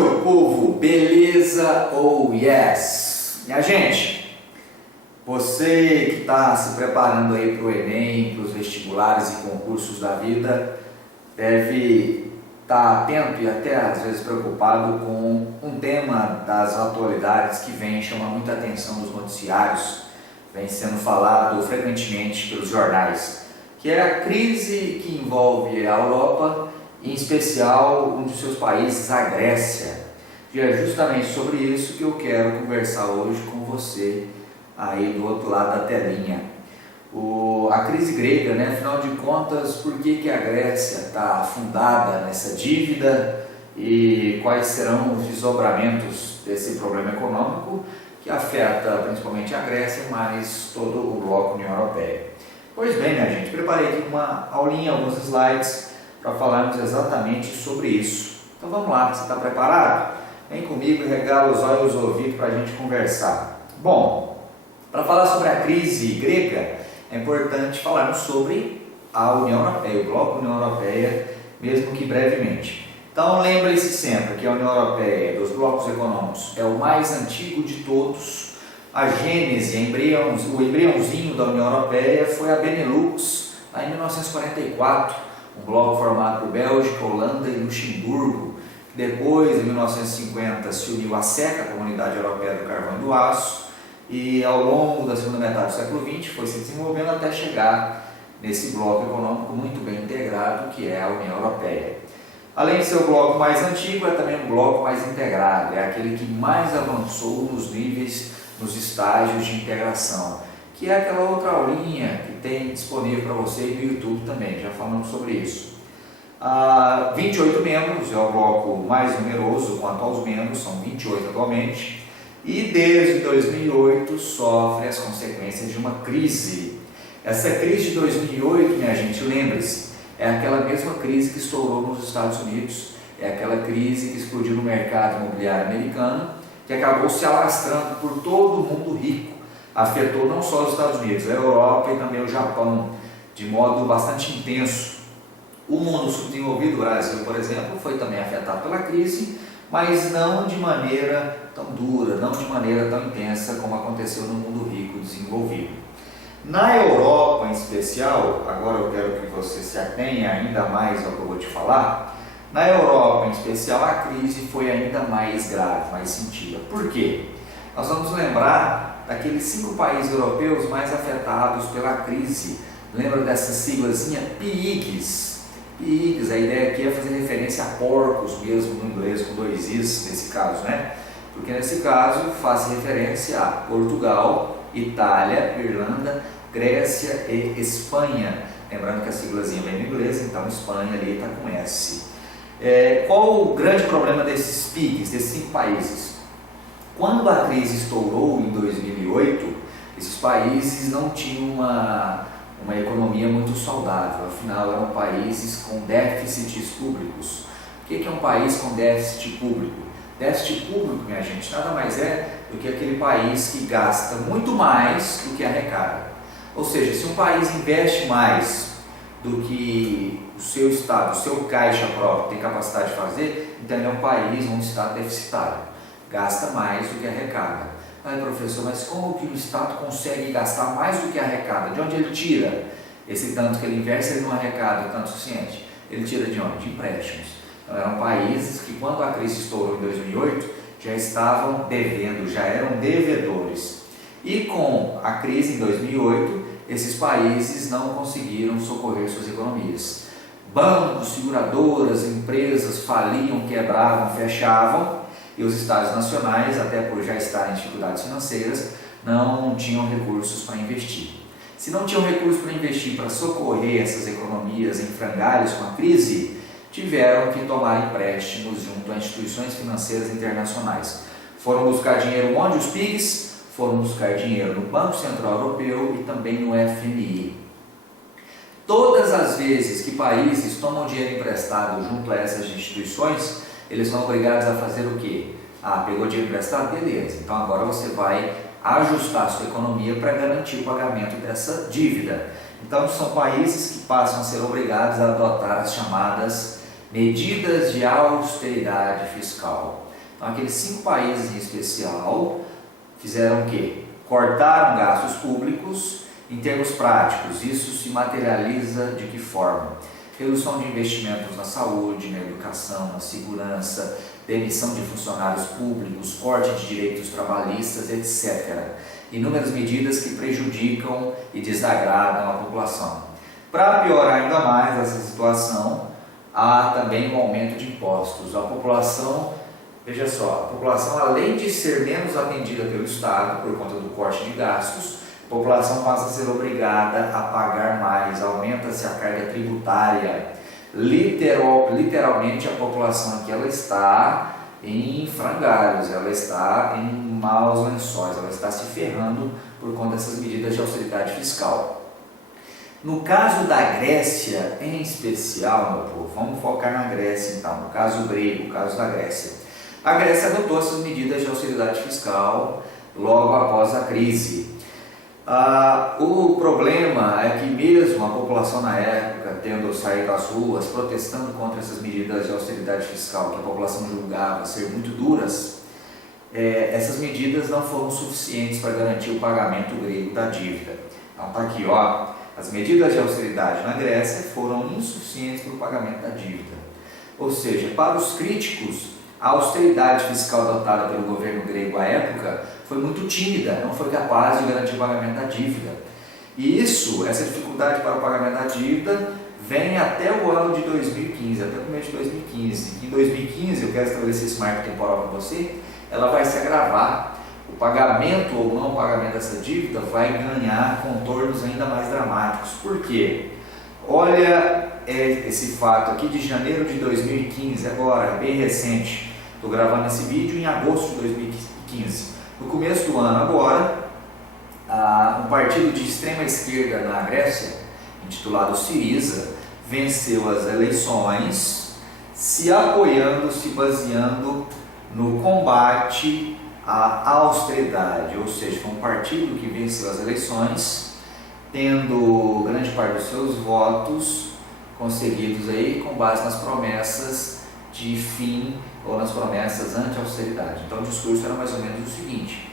meu povo, beleza ou yes? Minha gente, você que está se preparando aí para o Enem, para os vestibulares e concursos da vida, deve estar atento e até às vezes preocupado com um tema das atualidades que vem chamando muita atenção dos noticiários, vem sendo falado frequentemente pelos jornais, que é a crise que envolve a Europa, em especial um de seus países, a Grécia. E é justamente sobre isso que eu quero conversar hoje com você aí do outro lado da telinha. A crise grega, né? Afinal de contas, por que a Grécia está afundada nessa dívida e quais serão os desdobramentos desse problema econômico que afeta principalmente a Grécia, mas todo o bloco União Europeia. Pois bem, minha gente, preparei aqui uma aulinha, alguns slides para falarmos exatamente sobre isso. Então vamos lá, você está preparado? Vem comigo e regala os olhos e os ouvidos para a gente conversar. Bom, para falar sobre a crise grega, é importante falarmos sobre a União Europeia, o bloco União Europeia, mesmo que brevemente. Então lembre-se sempre que a União Europeia, dos blocos econômicos, é o mais antigo de todos. A gênese, o embriãozinho da União Europeia foi a Benelux, lá em 1944, um bloco formado por Bélgica, Holanda e Luxemburgo. Depois, em 1950, se uniu à CECA, a Comunidade Europeia do Carvão e do Aço, e ao longo da segunda metade do século XX foi se desenvolvendo até chegar nesse bloco econômico muito bem integrado que é a União Europeia. Além de ser o bloco mais antigo, é também um bloco mais integrado, é aquele que mais avançou nos níveis, nos estágios de integração, que é aquela outra aulinha que tem disponível para você no YouTube também, já falamos sobre isso. 28 membros, é o bloco mais numeroso quanto aos membros, são 28 atualmente, e desde 2008 sofre as consequências de uma crise. Essa crise de 2008, minha gente, lembre-se, é aquela mesma crise que estourou nos Estados Unidos, é aquela crise que explodiu no mercado imobiliário americano, que acabou se alastrando por todo o mundo rico, afetou não só os Estados Unidos, a Europa e também o Japão, de modo bastante intenso. O mundo subdesenvolvido, o Brasil, por exemplo, foi também afetado pela crise, mas não de maneira tão dura, não de maneira tão intensa como aconteceu no mundo rico desenvolvido. Na Europa, em especial, agora eu quero que você se atenha ainda mais ao que eu vou te falar, na Europa, em especial, a crise foi ainda mais grave, mais sentida. Por quê? Nós vamos lembrar daqueles 5 países europeus mais afetados pela crise. Lembra dessa siglazinha PIIGS? PIIGS, a ideia aqui é fazer referência a porcos mesmo no inglês, com 2 Is nesse caso, né? Porque nesse caso faz referência a Portugal, Itália, Irlanda, Grécia e Espanha. Lembrando que a siglazinha vem no inglês, então Espanha ali está com S. Qual o grande problema desses PIIGS, desses 5 países? Quando a crise estourou em 2008, esses países não tinham uma economia muito saudável, afinal eram países com déficits públicos. O que é um país com déficit público? Déficit público, minha gente, nada mais é do que aquele país que gasta muito mais do que arrecada. Ou seja, se um país investe mais do que o seu Estado, o seu caixa próprio tem capacidade de fazer, então é um país onde está deficitário, gasta mais do que arrecada. Professor, mas como que o Estado consegue gastar mais do que arrecada? De onde ele tira esse tanto que ele investe? Ele não arrecada o tanto suficiente. Ele tira de onde? De empréstimos. Então eram países que quando a crise estourou em 2008 já estavam devendo, já eram devedores. E com a crise em 2008, esses países não conseguiram socorrer suas economias. Bancos, seguradoras, empresas faliam, quebravam, fechavam. E os estados nacionais, até por já estarem em dificuldades financeiras, não tinham recursos para investir. Se não tinham recursos para investir, para socorrer essas economias em frangalhos com a crise, tiveram que tomar empréstimos junto a instituições financeiras internacionais. Foram buscar dinheiro onde? Os PIGs foram buscar dinheiro no Banco Central Europeu e também no FMI. Todas as vezes que países tomam dinheiro emprestado junto a essas instituições, eles são obrigados a fazer o quê? Pegou dinheiro emprestado? Beleza, então agora você vai ajustar a sua economia para garantir o pagamento dessa dívida. Então são países que passam a ser obrigados a adotar as chamadas medidas de austeridade fiscal. Então, aqueles 5 países em especial fizeram o quê? Cortaram gastos públicos em termos práticos. Isso se materializa de que forma? Redução de investimentos na saúde, na educação, na segurança, demissão de funcionários públicos, corte de direitos trabalhistas, etc. Inúmeras medidas que prejudicam e desagradam a população. Para piorar ainda mais essa situação, há também um aumento de impostos. A população, veja só, a população, além de ser menos atendida pelo Estado por conta do corte de gastos, a população passa a ser obrigada a pagar mais, aumenta-se a carga tributária. Literalmente a população aqui ela está em frangalhos, ela está em maus lençóis, ela está se ferrando por conta dessas medidas de austeridade fiscal. No caso da Grécia em especial, meu povo, vamos focar na Grécia então, no caso grego, o caso da Grécia. A Grécia adotou essas medidas de austeridade fiscal logo após a crise. O problema é que mesmo a população na época tendo saído às ruas, protestando contra essas medidas de austeridade fiscal que a população julgava ser muito duras, essas medidas não foram suficientes para garantir o pagamento grego da dívida. Então está aqui, ó, as medidas de austeridade na Grécia foram insuficientes para o pagamento da dívida. Ou seja, para os críticos, a austeridade fiscal adotada pelo governo grego à época foi muito tímida, não foi capaz de garantir o pagamento da dívida. E essa dificuldade para o pagamento da dívida vem até o ano de 2015, até o começo de 2015. Em 2015, eu quero estabelecer esse marco temporal com você, ela vai se agravar. O pagamento ou não pagamento dessa dívida vai ganhar contornos ainda mais dramáticos. Por quê? Olha esse fato aqui de janeiro de 2015, agora, bem recente. Estou gravando esse vídeo em agosto de 2015. No começo do ano agora, um partido de extrema esquerda na Grécia, intitulado Syriza, venceu as eleições, se apoiando, se baseando no combate à austeridade, ou seja, foi um partido que venceu as eleições, tendo grande parte dos seus votos conseguidos aí com base nas promessas de fim ou nas promessas anti-austeridade. Então o discurso era mais ou menos o seguinte: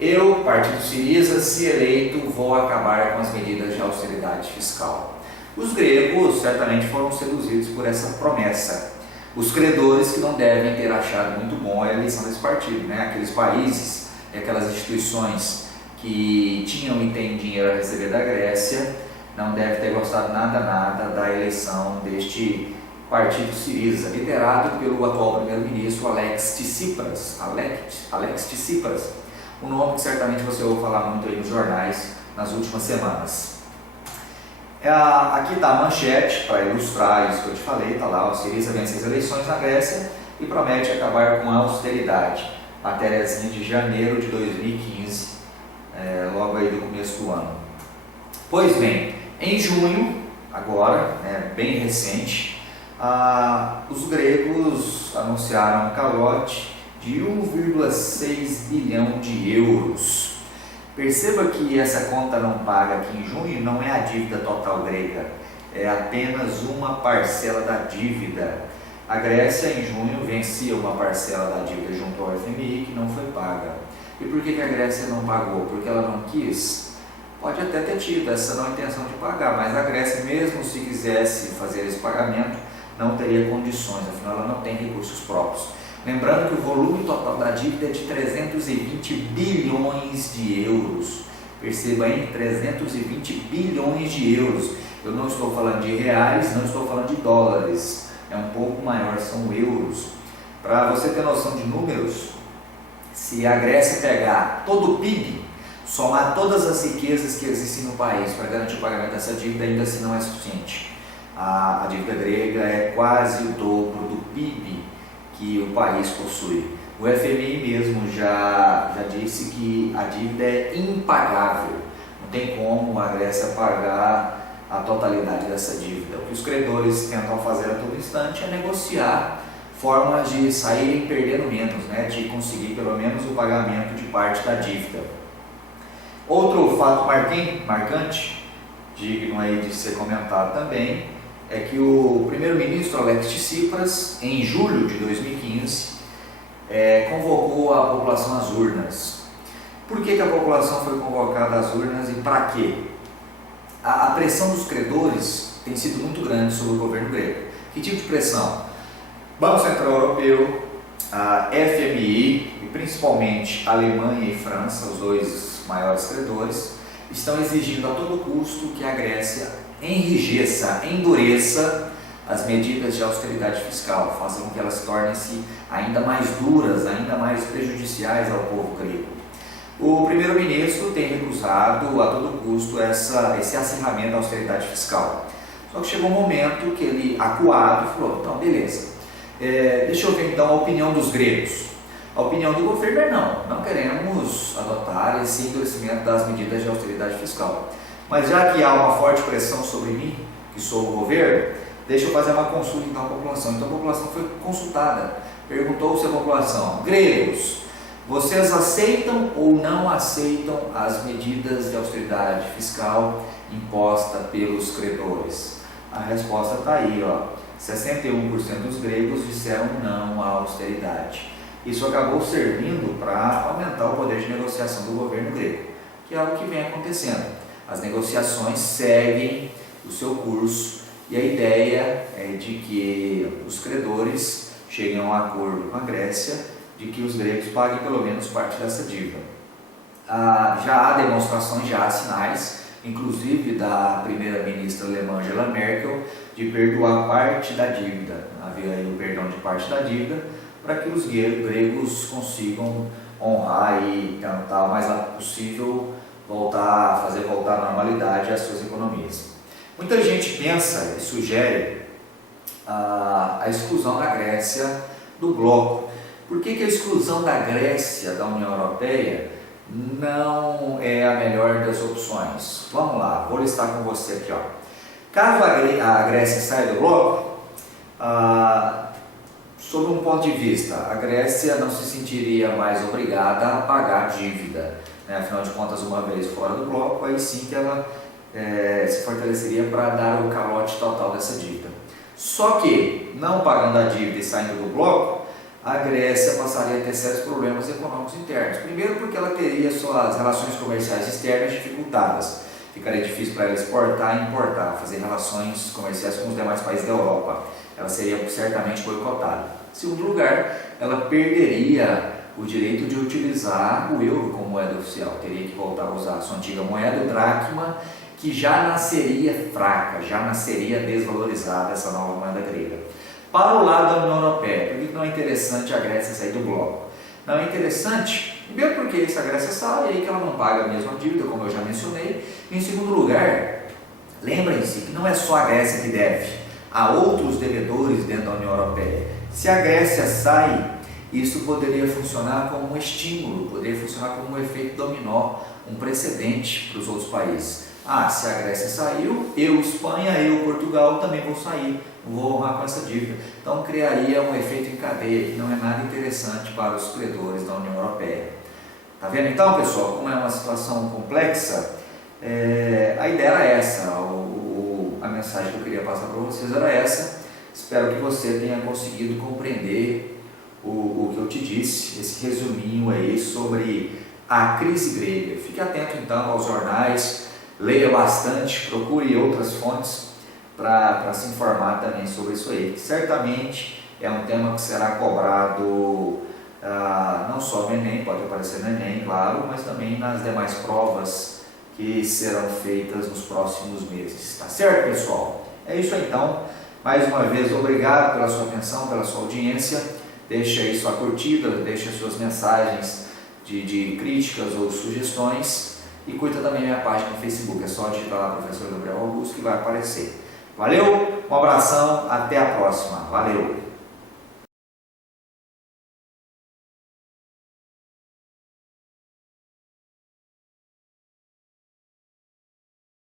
eu, partido Syriza, se eleito, vou acabar com as medidas de austeridade fiscal. Os gregos certamente foram seduzidos por essa promessa. Os credores que não devem ter achado muito bom a eleição desse partido, né? Aqueles países e aquelas instituições que tinham e têm dinheiro a receber da Grécia não devem ter gostado nada da eleição deste partido Syriza, liderado pelo atual primeiro-ministro Alexis Tsipras, um nome que certamente você ouviu falar muito aí nos jornais nas últimas semanas. Aqui está a manchete para ilustrar isso que eu te falei, está lá: o Syriza vence as eleições na Grécia e promete acabar com a austeridade. Matériazinha de janeiro de 2015, logo aí do começo do ano. Pois bem, em junho, agora, bem recente, os gregos anunciaram um calote de 1,6 bilhão de euros. Perceba que essa conta não paga aqui em junho não é a dívida total grega, é apenas uma parcela da dívida. A Grécia em junho vencia uma parcela da dívida junto ao FMI que não foi paga. E por que a Grécia não pagou? Porque ela não quis? Pode até ter tido essa não intenção de pagar, mas a Grécia, mesmo se quisesse fazer esse pagamento, não teria condições, afinal ela não tem recursos próprios. Lembrando que o volume total da dívida é de 320 bilhões de euros. Perceba aí, 320 bilhões de euros. Eu não estou falando de reais, não estou falando de dólares. É um pouco maior, são euros. Para você ter noção de números, se a Grécia pegar todo o PIB, somar todas as riquezas que existem no país para garantir o pagamento dessa dívida, ainda assim não é suficiente. A dívida grega é quase o dobro do PIB que o país possui. O FMI mesmo já disse que a dívida é impagável. Não tem como a Grécia pagar a totalidade dessa dívida. O que os credores tentam fazer a todo instante é negociar formas de saírem perdendo menos, de conseguir pelo menos o pagamento de parte da dívida. Outro fato marcante, digno aí de ser comentado também, é que o primeiro-ministro Alexis Tsipras, em julho de 2015, convocou a população às urnas. Por que a população foi convocada às urnas e para quê? A pressão dos credores tem sido muito grande sobre o governo grego. Que tipo de pressão? Banco Central Europeu, a FMI e principalmente a Alemanha e França, os dois maiores credores, estão exigindo a todo custo que a Grécia enrijeça, endureça as medidas de austeridade fiscal, façam com que elas tornem-se ainda mais duras, ainda mais prejudiciais ao povo grego. O primeiro-ministro tem recusado a todo custo esse acirramento da austeridade fiscal. Só que chegou um momento que ele, acuado, falou, então beleza, deixa eu ver então a opinião dos gregos. A opinião do governo é não queremos adotar esse endurecimento das medidas de austeridade fiscal. Mas já que há uma forte pressão sobre mim, que sou o governo, deixa eu fazer uma consulta então à população. Então a população foi consultada, perguntou-se à população, gregos, vocês aceitam ou não aceitam as medidas de austeridade fiscal imposta pelos credores? A resposta está aí, 61% dos gregos disseram não à austeridade. Isso acabou servindo para aumentar o poder de negociação do governo grego, que é algo que vem acontecendo. As negociações seguem o seu curso e a ideia é de que os credores cheguem a um acordo com a Grécia de que os gregos paguem pelo menos parte dessa dívida. Já há demonstrações, já há sinais, inclusive da primeira-ministra alemã Angela Merkel, de perdoar parte da dívida. Havia aí o perdão de parte da dívida para que os gregos consigam honrar e tentar o mais rápido possível fazer voltar à normalidade as suas economias. Muita gente pensa e sugere a exclusão da Grécia do bloco. Por que a exclusão da Grécia da União Europeia não é a melhor das opções? Vamos lá, vou listar com você aqui. Caso a Grécia saia do bloco, sob um ponto de vista, a Grécia não se sentiria mais obrigada a pagar a dívida. Afinal de contas, uma vez fora do bloco, aí sim que ela se fortaleceria para dar o calote total dessa dívida. Só que, não pagando a dívida e saindo do bloco, a Grécia passaria a ter sérios problemas econômicos internos. Primeiro porque ela teria suas relações comerciais externas dificultadas. Ficaria difícil para ela exportar e importar, fazer relações comerciais com os demais países da Europa. Ela seria certamente boicotada. Em segundo lugar, ela perderia o direito de utilizar o euro como moeda oficial. Teria que voltar a usar a sua antiga moeda, o dracma, que já nasceria fraca, já nasceria desvalorizada essa nova moeda grega. Para o lado da União Europeia, por que não é interessante a Grécia sair do bloco? Não é interessante, primeiro porque se a Grécia sai, aí que ela não paga a mesma dívida, como eu já mencionei. Em segundo lugar, lembrem-se que não é só a Grécia que deve, há outros devedores dentro da União Europeia. Se a Grécia sai, isso poderia funcionar como um estímulo, poderia funcionar como um efeito dominó, um precedente para os outros países. Se a Grécia saiu, eu, Espanha, eu, Portugal, também vou sair, vou honrar com essa dívida. Então criaria um efeito em cadeia que não é nada interessante para os credores da União Europeia. Tá vendo então, pessoal, como é uma situação complexa? A ideia era essa, a mensagem que eu queria passar para vocês era essa. Espero que você tenha conseguido compreender o que eu te disse, esse resuminho aí sobre a crise grega. Fique atento então aos jornais, leia bastante, procure outras fontes para se informar também sobre isso aí. Certamente é um tema que será cobrado não só no Enem, pode aparecer no Enem, claro, mas também nas demais provas que serão feitas nos próximos meses. Tá certo, pessoal? É isso aí, então. Mais uma vez, obrigado pela sua atenção, pela sua audiência. Deixe aí sua curtida, deixe as suas mensagens de críticas ou sugestões. E curta também minha página no Facebook, é só digitar lá Professor Gabriel Augusto que vai aparecer. Valeu, um abração, até a próxima. Valeu!